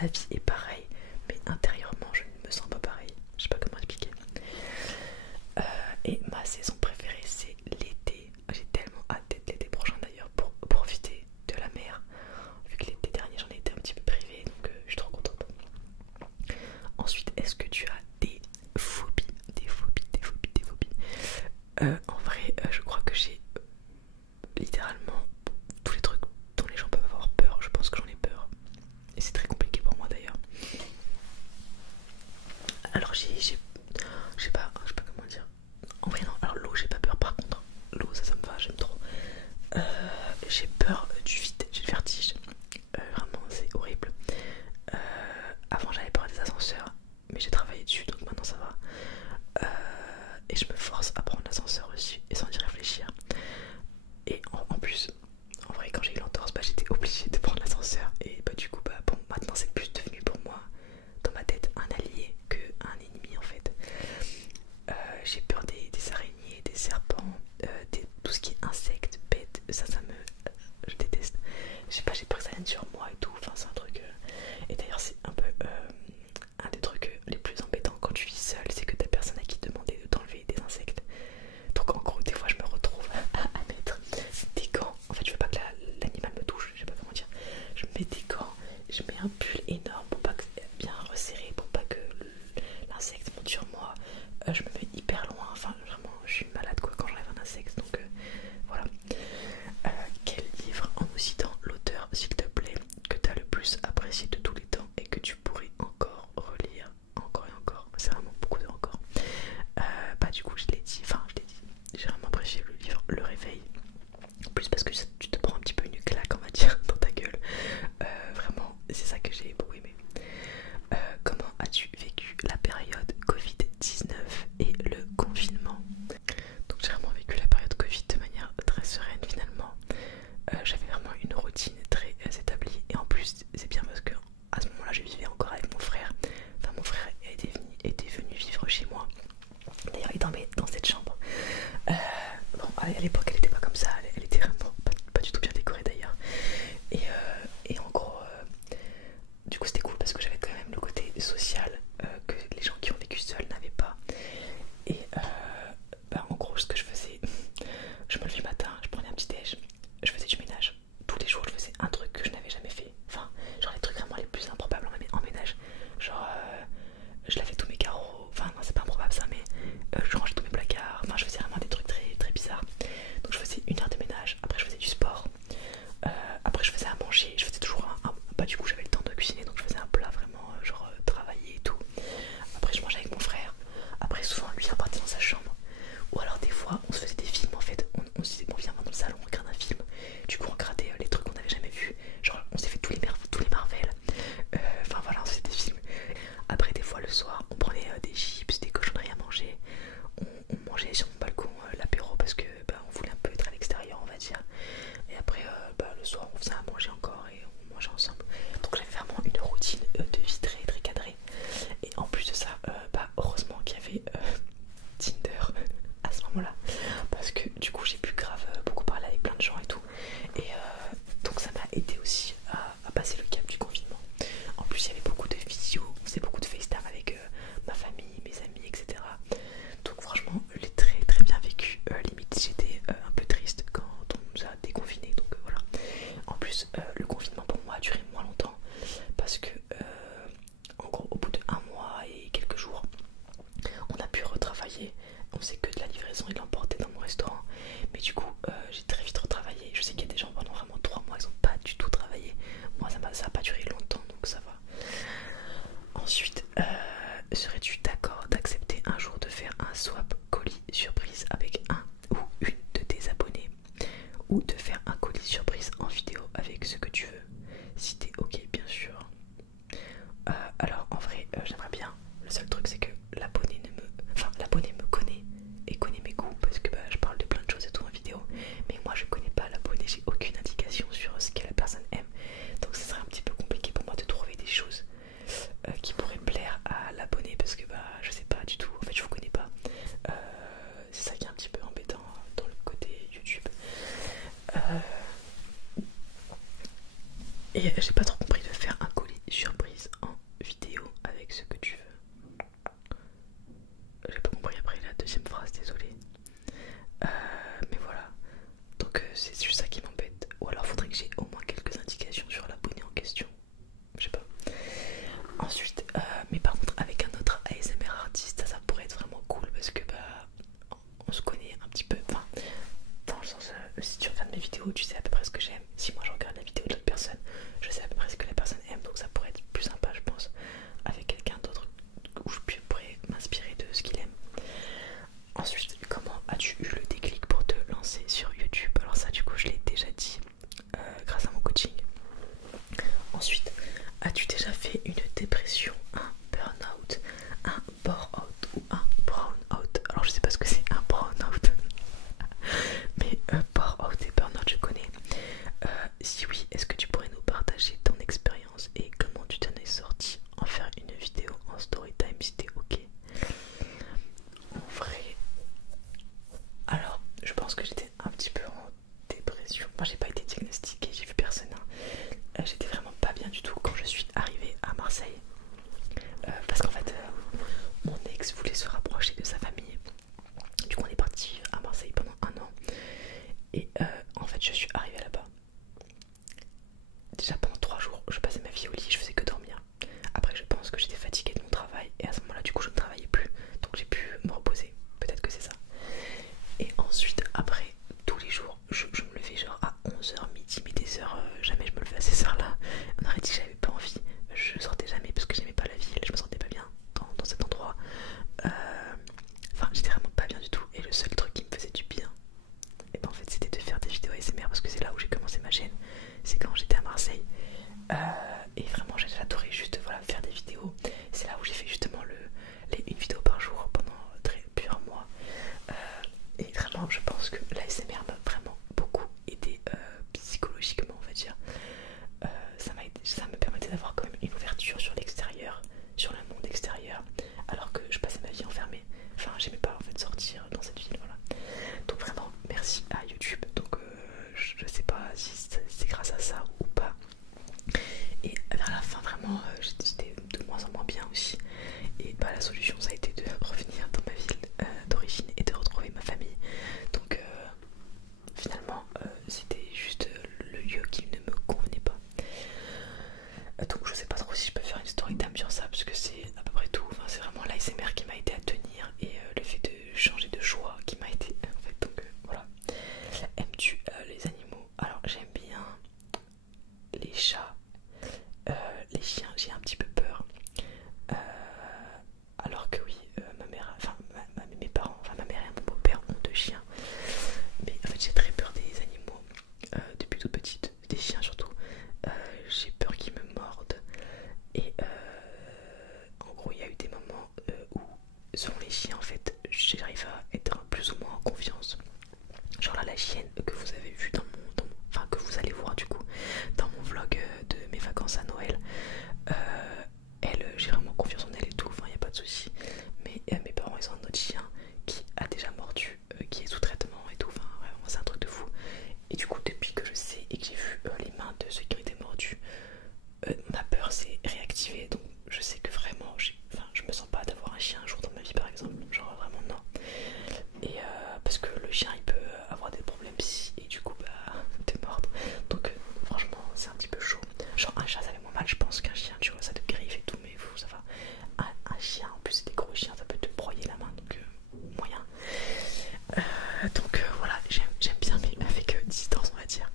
ma vie est pareille, mais intérieurement je ne me sens pas pareil. Je sais pas comment expliquer. Et ma saison préférée c'est l'été. J'ai tellement hâte d'être l'été prochain d'ailleurs pour profiter de la mer. Vu que l'été dernier j'en ai été un petit peu privée, donc je suis trop contente. Ensuite, est-ce que tu as des phobies? En vrai, je crois que j'ai littéralement tous les trucs dont les gens peuvent avoir peur. Je pense que j'en ai peur. Et c'est très compliqué pour moi d'ailleurs. Alors je sais pas comment dire. En vrai non, alors l'eau j'ai pas peur par contre. L'eau ça me va, j'aime trop. J'ai peur du vide, j'ai le vertige. Vraiment c'est horrible. Avant j'avais peur des ascenseurs, mais j'ai travaillé dessus donc maintenant ça va. Et je me force à prendre l'ascenseur aussi et sans y réfléchir. Et en plus, en vrai quand j'ai eu l'entorse, bah, j'étais obligée de prendre l'ascenseur. Et bah du coup bah bon, maintenant c'est plus devenu pour moi dans ma tête un allié que un ennemi en fait. J'ai peur des araignées, des serpents, tout ce qui est insectes, bêtes, ça me... je déteste. Je sais pas, j'ai peur que ça vienne sur moi et tout, enfin c'est un truc... Et d'ailleurs c'est un peu un des trucs les plus embêtants quand tu vis seul, c'est que t'as personne à qui demander de t'enlever des insectes. Donc en gros des fois je me retrouve à mettre des gants. En fait je veux pas que l'animal me touche, je sais pas comment dire. Je mets des gants, je mets un pull énorme pour pas que bien resserré, pour pas que l'insecte monte sur moi. Je me mets hyper loin, enfin vraiment je suis malade quoi quand j'enlève un insecte, donc voilà. Quel livre en nous citant l'auteur s'il te plaît que tu as le plus apprécié de tous les temps et que tu pourrais encore relire encore et encore? C'est vraiment beaucoup de encore. Bah du coup je l'ai dit, j'ai vraiment apprécié le livre Le Réveil. En plus parce que tu te prends un petit peu une claque on va dire dans ta gueule. Vraiment c'est ça que j'ai beaucoup aimé. Comment as-tu vécu la période Covid-19 et le confinement? Donc j'ai vraiment vécu la période Covid de manière très sereine finalement. J'avais vraiment une routine très établie et en plus c'est bien parce que à ce moment-là je vivais encore avec mon frère. Enfin mon frère était venu vivre chez moi. D'ailleurs il dormait dans cette chambre. Bon à l'époque elle était pas comme ça, elle était vraiment pas du tout bien décorée d'ailleurs. Et en gros du coup c'était cool parce que j'avais quand même le côté social que les gens qui ont vécu seuls n'avaient pas. Et bah en gros ce que je faisais, je me levais le matin, je prenais un petit déj, je faisais du ménage. Tous les jours je faisais un truc que je n'avais jamais fait. Enfin genre les trucs vraiment les plus improbables en ménage. Genre je lavais tous mes carreaux, enfin non c'est pas improbable ça mais je rangeais tous mes placards. Enfin je faisais vraiment des trucs très, très bizarres. Donc je faisais 1 heure de ménage, après je faisais du sport. Après je faisais à manger, je faisais toujours bah du coup j'avais le temps de cuisiner donc je faisais un plat vraiment genre travailler et tout. Après je mangeais avec mon frère. Après souvent lui il repartait dans sa chambre. Ou alors des fois on se faisait des films en fait. On se disait bon viens dans le salon on regarde un film. Du coup on regardait les trucs qu'on n'avait jamais vus. Genre on s'est fait tous les Marvel. Enfin voilà on se faisait des films. Après des fois le soir on prenait des chips, des cochonneries à manger. On mangeait sur mon balcon l'apéro parce que bah, on voulait un peu être à l'extérieur on va dire. Et après bah, le soir on faisait à manger encore et on mangeait ensemble. Donc j'avais vraiment une routine de vie très très cadrée. Et en plus de ça, bah, heureusement qu'il y avait Tinder à ce moment là parce que du coup j'ai pu grave beaucoup parler avec plein de gens et tout. Et donc ça m'a aidé aussi à passer le cap du confinement. En plus il y avait beaucoup de vidéos, on faisait beaucoup de FaceTime avec ma famille, mes amis etc. Donc franchement je l'ai très très bien vécu. Limite j'étais un peu triste quand on nous a déconfinés. Donc voilà. En plus le confinement pour moi a duré moins longtemps parce que en gros au bout de 1 mois et quelques jours on a pu retravailler. On sait que de la livraison et de l'emporter dans mon restaurant. Mais du coup j'ai très vite retravaillé. Je sais qu'il y a des gens pendant vraiment 3 mois ils ont pas du tout travaillé. Moi ça a pas duré longtemps donc ça va. Ensuite serais-tu d'accord d'accepter un jour de faire un swap colis surprise avec un ou une de tes abonnés, ou de faire un colis surprise en vidéo avec ce que tu veux? Si t'es ok bien sûr. Alors en vrai j'aimerais bien. Le seul truc c'est que l'abonné me connaît et connaît mes goûts parce que bah, je parle de plein de choses et tout en vidéo. Mais moi je connais pas l'abonné, j'ai aucune indication sur ce que la personne aime. Donc ce serait un petit peu compliqué pour moi de trouver des choses qui pourraient plaire à l'abonné parce que bah je sais pas du tout. En fait je vous connais pas. C'est ça qui est un petit peu embêtant dans le côté YouTube. Et j'ai pas trop compris de faire un colis surprise se rapprocher de sa famille. Du coup on est parti à Marseille pendant un an. Et en fait je suis arrivée là-bas. Déjà pendant 3 jours je passais ma vie au lit, je faisais que dormir. Après je pense que j'étais fatiguée de mon travail et à ce moment là du coup je ne travaillais plus. Donc j'ai pu me reposer, peut-être que c'est ça. Et ensuite après tous les jours je me levais genre à 11h, midi, mais des heures, jamais je me levais à ces heures là. On aurait dit que j'avais pas envie, je sortais jamais parce que j'aimais pas la ville, je me sentais pas bien dans cet endroit. Enfin j'étais vraiment pas bien du tout et le seul truc qui me faisait du bien, et ben en fait c'était de faire des vidéos ASMR parce que c'est là où j'ai commencé ma chaîne, c'est quand j'étais à Marseille. Et vraiment j'adorais juste voilà, faire des vidéos. C'est là où j'ai fait justement une vidéo par jour pendant plusieurs mois. Et vraiment je pense que l'ASMR m'a vraiment beaucoup aidé psychologiquement on va dire. Ça me permettait d'avoir quand même une ouverture sur l'extérieur, sur le monde extérieur, alors que je passais ma vie enfermée. Enfin j'aimais pas en fait sortir dans cette ville, voilà. Donc vraiment merci à YouTube. Donc je sais pas si c'est grâce à ça ou pas. Et vers la fin vraiment j'étais de moins en moins bien aussi. Et bah la solution ça a été de revenir dans ma ville d'origine et de retrouver ma famille. Donc finalement c'était juste le lieu qui ne me convenait pas. Donc je sais pas trop si je peux faire une story time sur ça parce que c'est à peu près tout. Enfin, c'est vraiment l'ASMR qui m'a aidé à tenir et le fait de changer de choix qui m'a aidé en fait. Donc voilà. Aimes-tu les animaux? Alors j'aime bien les chats, les chiens, j'ai un petit peu peur. Alors que oui, ma mère, enfin mes parents, enfin ma mère et mon beau-père ont 2 chiens. Mais en fait j'ai très peur des animaux depuis toute petite, des chiens surtout. J'ai peur qu'ils me mordent. Et en gros il y a eu des moments où selon les chiens en fait j'arrive à être plus ou moins en confiance. Genre là la chienne que vous avez vue enfin que vous allez voir du coup dans mon vlog de mes vacances à Noël, elle, j'ai vraiment confiance en elle et tout, enfin y a pas de souci. Mais mes parents ils ont un autre chien qui a déjà mordu, qui est sous traitement et tout, enfin vraiment c'est un truc de fou. Et du coup depuis que je sais et que j'ai vu les mains de ceux qui ont été mordus, ma peur s'est réactivée. Donc je sais que vraiment je me sens pas d'avoir un chien un jour dans ma vie par exemple, genre vraiment non. Et parce que le chien il peut avoir des problèmes psy et du coup bah te mordre. Donc franchement c'est un petit peu chaud. Genre un chat ça fait moins mal je pense qu'un chien, tu vois, ça te griffe et tout, mais vous ça va. Un chien en plus c'est des gros chiens, ça peut te broyer la main, donc moyen. Donc voilà, j'aime bien mais avec distance on va dire.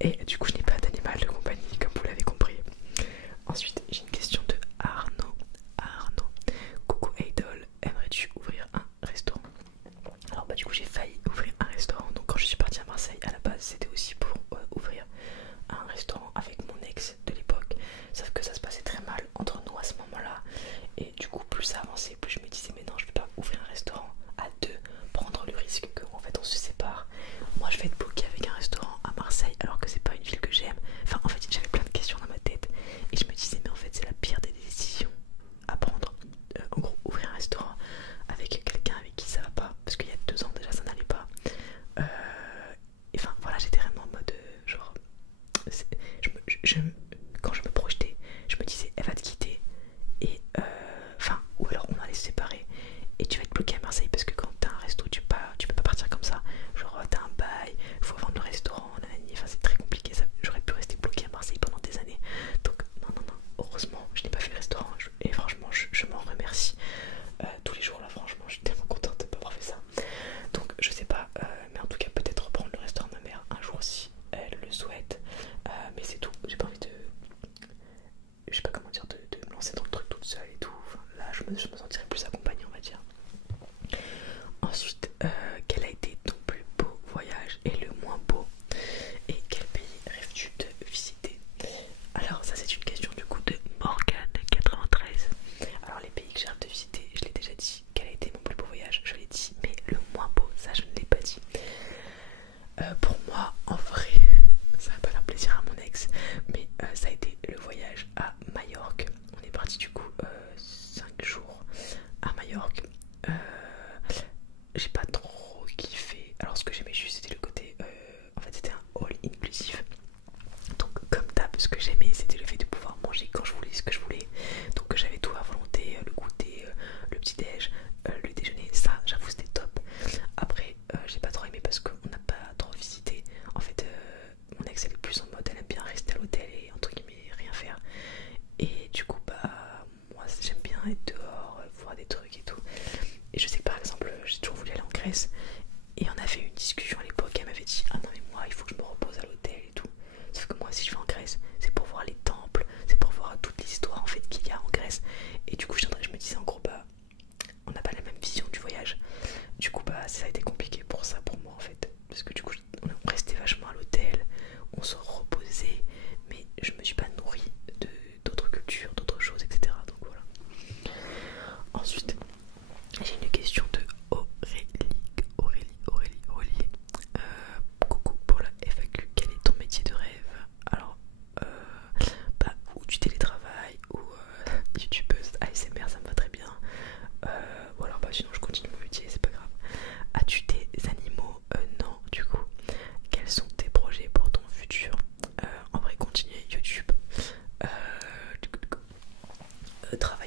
Et du coup je n'ai pas d'animal de compagnie comme vous l'avez compris. Ensuite j'ai une question de Arnaud. Arnaud, coucou Idol, aimerais-tu ouvrir un restaurant? Alors bah du coup j'ai failli ouvrir un restaurant. Donc quand je suis partie à Marseille à la base c'était aussi pour ouvrir un restaurant avec mon ex de l'époque. Sauf que ça se passait très mal entre nous à ce moment là. Et du coup plus ça avançait, plus je me disais mais non je peux pas ouvrir un restaurant à deux, prendre le risque qu'en fait on se sépare. Moi je vais être bloquée avec un restaurant à Marseille alors que c'est pas une ville que j'aime. Enfin en fait j'avais plein de questions dans ma tête. Et je me disais mais en fait c'est la pire des décisions à prendre. En gros ouvrir un restaurant avec quelqu'un avec qui ça va pas, parce qu'il y a 2 ans déjà ça n'allait pas. Et enfin voilà j'étais vraiment en mode genre quand je me projetais je me disais elle va te quitter et enfin ou alors on allait se séparer et tu vas être bloqué à Marseille parce que quand t'as un resto tu peux pas partir comme ça, genre t'as un bail, faut vendre le restaurant, nanani. Enfin c'est très compliqué ça. J'aurais pu rester bloqué à Marseille pendant des années. Donc non heureusement je n'ai pas fait le restaurant et franchement je m'en remercie tous les jours là. Franchement je suis tellement contente de pas avoir fait ça. Donc je sais pas mais en tout cas peut-être reprendre le restaurant de ma mère un jour si elle le souhaite. Mais c'est tout, j'ai pas envie de, je sais pas comment dire, de me lancer dans le truc toute seule et tout. Enfin, là je me sentirais plus accompagnée on va dire. Ensuite quel a été ton plus beau voyage et le moins beau, et quel pays rêves-tu de visiter? Alors ça c'est une question du coup de Morgane93. Alors les pays que j'ai rêve de visiter, je l'ai déjà dit. Quel a été mon plus beau voyage, je l'ai dit, mais le moins beau, ça je ne l'ai pas dit. Pour moi en vrai ça va pas faire plaisir à mon ex, mais ça a été le voyage à Majorque. On est parti du coup 5 jours à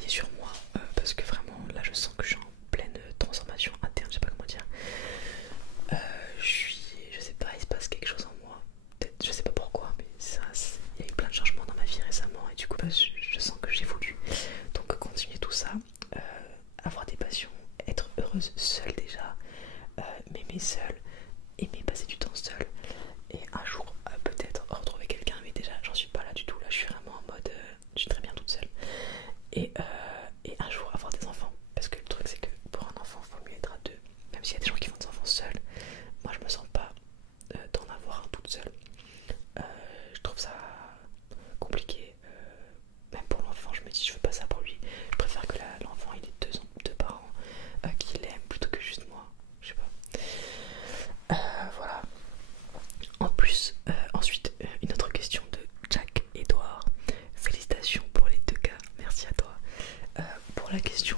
travailler sur moi parce que vraiment là je sens que je suis en pleine transformation interne, je sais pas comment dire. Je sais pas, il se passe quelque chose en moi, peut-être, je sais pas pourquoi, mais ça, il y a eu plein de changements dans ma vie récemment et du coup je sens que j'évolue. Donc continuer tout ça, avoir des passions, être heureuse seule déjà, m'aimer seule, aimer passer du temps seule et un jour peut-être retrouver quelqu'un, mais déjà j'en suis pas là du tout, là je suis vraiment en mode je suis très bien toute seule et un jour avoir des enfants, parce que le truc c'est que pour un enfant il faut mieux être à deux, même s'il y a des gens qui font des enfants seuls, moi je me sens pas d'en avoir un toute seule. Je trouve ça compliqué, même pour l'enfant je me dis je veux pas ça pour lui, je préfère que l'enfant il ait deux parents qui l'aiment plutôt que juste moi, je sais pas. Voilà. En plus, ensuite, une autre question de Jack Edouard. Félicitations pour les 2 cas, merci à toi. Pour la question